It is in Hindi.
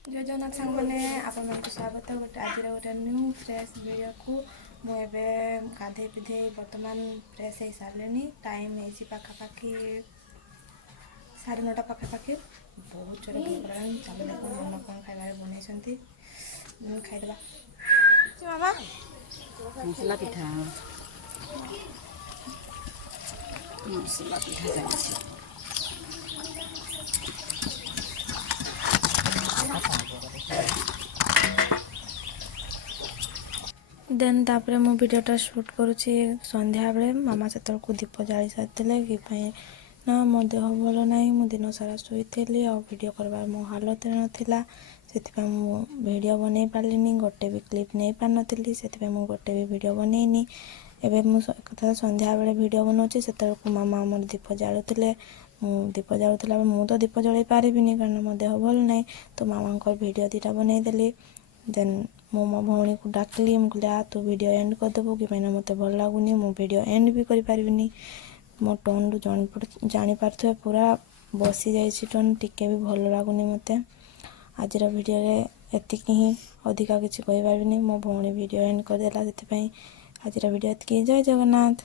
जय जगन्नाथ सांग मैंने आपण स्वागत गोटे आज गोटे न्यू फ्रेश वीडियो को मुझे गाधे पिधे बर्तमान फ्रेश हो सारे टाइम है पाखापाखि 9:30 पाखापाखि बहुत जोर भोक लगा चल देख मामा कौन खाइबार बनई खाईदे मामा मसला पिठा जाइए देन तापर मु वीडियोटा शूट करुँची संध्या बेले मामा से दीप जाली सारी कि ना मो देह भल ना मु दिन सारा शुई आ वीडियो करवार मो हालत नाला से वीडियो बन पारे गोटे भी क्लिप नहीं पार नी से गोटे भी वीडियो बनईनी एवं मुझे संध्या बेले वीडियो बनाऊँगी से मामा आम दीप जालुले दीप जालुला मु तो दीप जल पारि कारण मो देह भल ना तो मामा वीडियो दीटा बनईदेली देन मो मो भौणी को डाकली मुझे आ तू वीडियो एंड करदेबू कि मत भल लगुनि मु वीडियो एंड भी करें मो टोन रु जापारे पूरा बसी जाइए टोन टिके भी भल लगुनि मत आज वीडियो एतिक ही अधिका किसी कही मो भौणी वीडियो एंड करदेला से आज वीडियो एतिक जय जगन्नाथ।